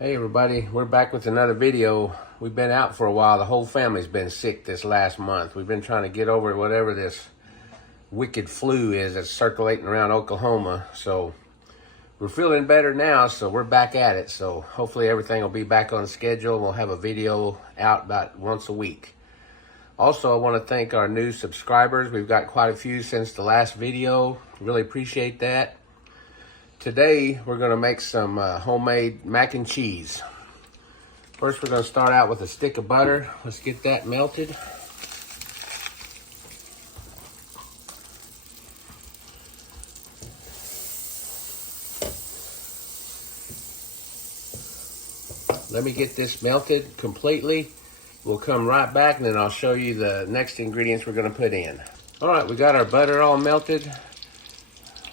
Hey everybody, we're back with another video. We've been out for a while. The whole family's been sick this last month. We've been trying to get over whatever this wicked flu is that's circulating around Oklahoma. So we're feeling better now, so we're back at it. So hopefully everything will be back on schedule. We'll have a video out about once a week. Also, I want to thank our new subscribers. We've got quite a few since the last video. Really appreciate that. Today, we're going to make some homemade mac and cheese. First, we're going to start out with a stick of butter. Let's get that melted. Let me get this melted completely. We'll come right back and then I'll show you the next ingredients we're going to put in. All right, we got our butter all melted.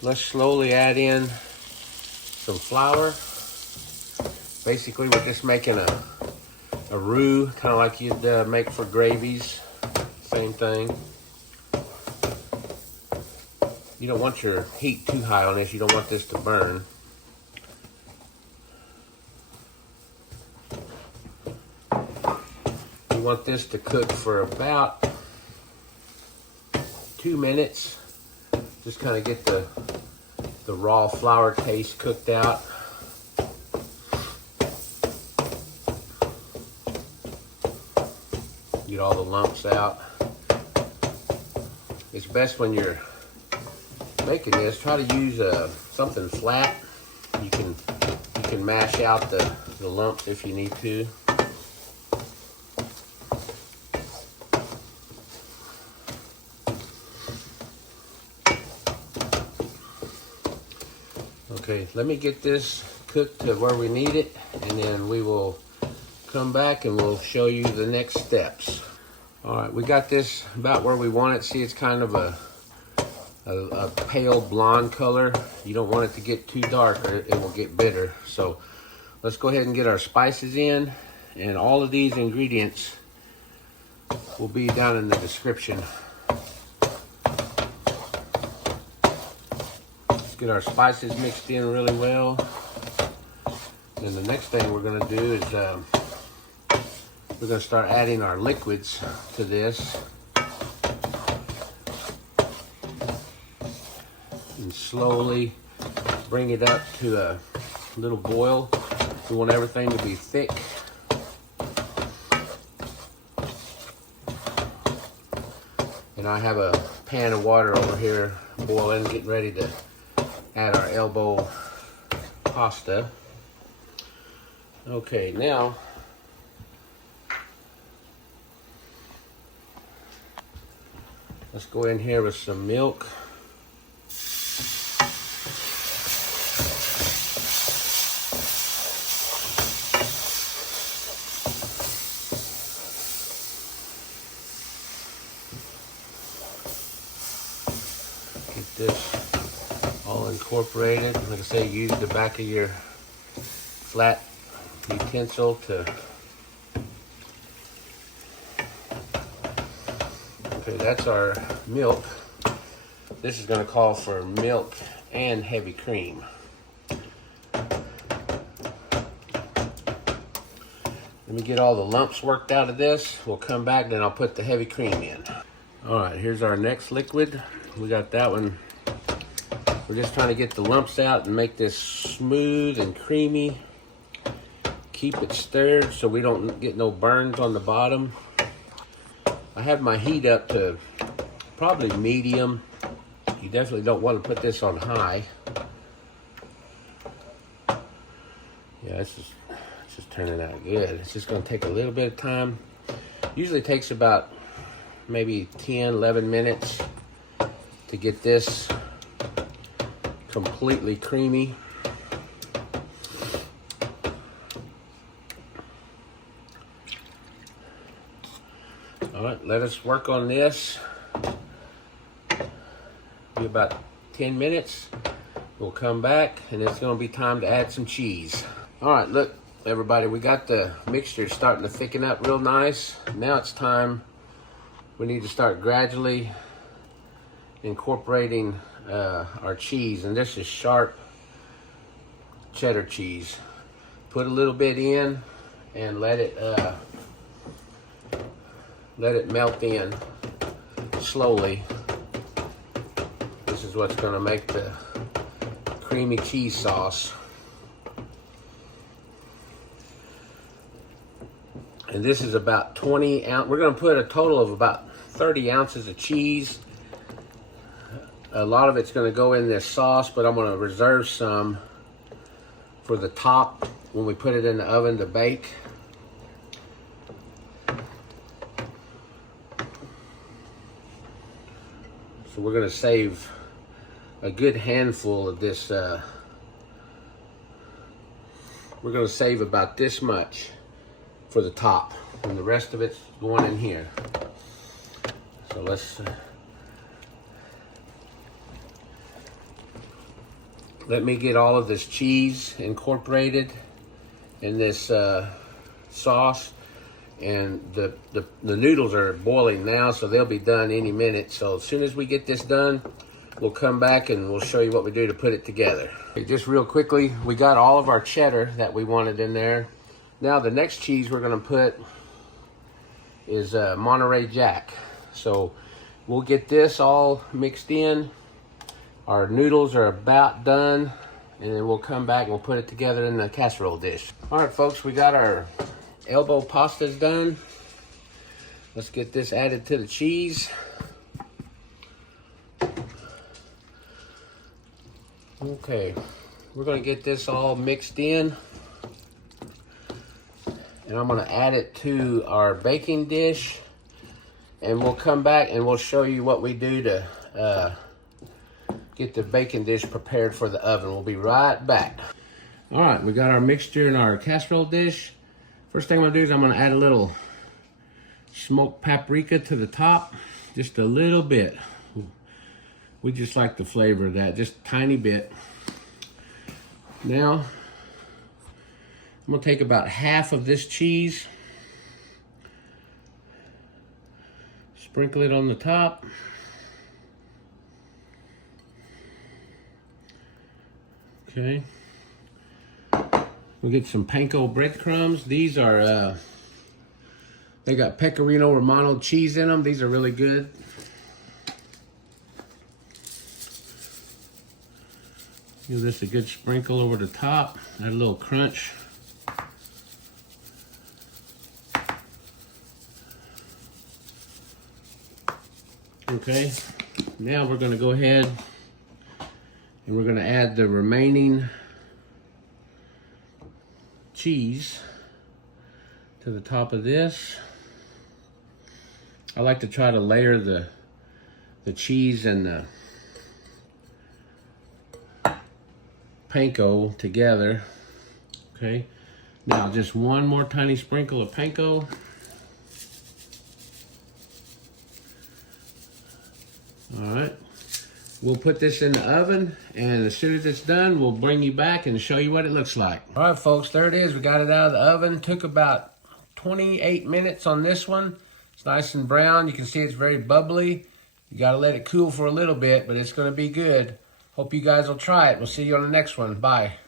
Let's slowly add in some flour. Basically, we're just making a roux, kind of like you'd make for gravies. Same thing. You don't want your heat too high on this. You don't want this to burn. You want this to cook for about 2 minutes. Just kind of get the raw flour taste cooked out. Get all the lumps out. It's best when you're making this, try to use something flat. You can mash out the lumps if you need to. Okay, let me get this cooked to where we need it, and then we will come back and we'll show you the next steps. All right, we got this about where we want it. See, it's kind of a pale blonde color. You don't want it to get too dark or it will get bitter. So let's go ahead and get our spices in, and all of these ingredients will be down in the description. Get our spices mixed in really well. And the next thing we're going to do is we're going to start adding our liquids to this. And slowly bring it up to a little boil. We want everything to be thick. And I have a pan of water over here boiling, getting ready to add our elbow pasta. Okay, now let's go in here with some milk. Get this all incorporated. Like I say, use the back of your flat utensil to. Okay, that's our milk. This is going to call for milk and heavy cream. Let me get all the lumps worked out of this. We'll come back, then I'll put the heavy cream in. All right, here's our next liquid. We got that one. We're just trying to get the lumps out and make this smooth and creamy. Keep it stirred so we don't get no burns on the bottom. I have my heat up to probably medium. You definitely don't want to put this on high. Yeah, it's just turning out good. It's just going to take a little bit of time. Usually takes about maybe 10, 11 minutes to get this completely creamy. All right, let us work on this. Be about 10 minutes. We'll come back and it's going to be time to add some cheese. All right, look everybody, we got the mixture starting to thicken up real nice. Now it's time, we need to start gradually incorporating our cheese, and this is sharp cheddar cheese. Put a little bit in and let it melt in slowly. This is what's going to make the creamy cheese sauce. And this is about 20 ounces. We're going to put a total of about 30 ounces of cheese. A lot of it's going to go in this sauce, but I'm going to reserve some for the top when we put it in the oven to bake. So we're going to save a good handful of this. We're going to save about this much for the top, and the rest of it's going in here. So let's let me get all of this cheese incorporated in this sauce. And the noodles are boiling now, so they'll be done any minute. So as soon as we get this done, we'll come back and we'll show you what we do to put it together. Okay, just real quickly, we got all of our cheddar that we wanted in there. Now the next cheese we're gonna put is Monterrey Jack. So we'll get this all mixed in. Our noodles are about done, and then we'll come back and we'll put it together in the casserole dish. All right, folks, we got our elbow pastas done. Let's get this added to the cheese. Okay, we're gonna get this all mixed in. And I'm gonna add it to our baking dish, and we'll come back and we'll show you what we do to get the baking dish prepared for the oven. We'll be right back. All right, we got our mixture in our casserole dish. First thing I'm gonna do is I'm gonna add a little smoked paprika to the top, just a little bit. We just like the flavor of that, just a tiny bit. Now, I'm gonna take about half of this cheese, sprinkle it on the top. Okay. We'll get some Panko breadcrumbs. These are, they got Pecorino Romano cheese in them. These are really good. Give this a good sprinkle over the top, add a little crunch. Okay, now we're gonna go ahead and we're gonna add the remaining cheese to the top of this. I like to try to layer the cheese and the Panko together. Okay, now just one more tiny sprinkle of Panko. All right, we'll put this in the oven, and as soon as it's done, we'll bring you back and show you what it looks like. All right, folks, there it is. We got it out of the oven. Took about 28 minutes on this one. It's nice and brown. You can see it's very bubbly. You got to let it cool for a little bit, but it's going to be good. Hope you guys will try it. We'll see you on the next one. Bye.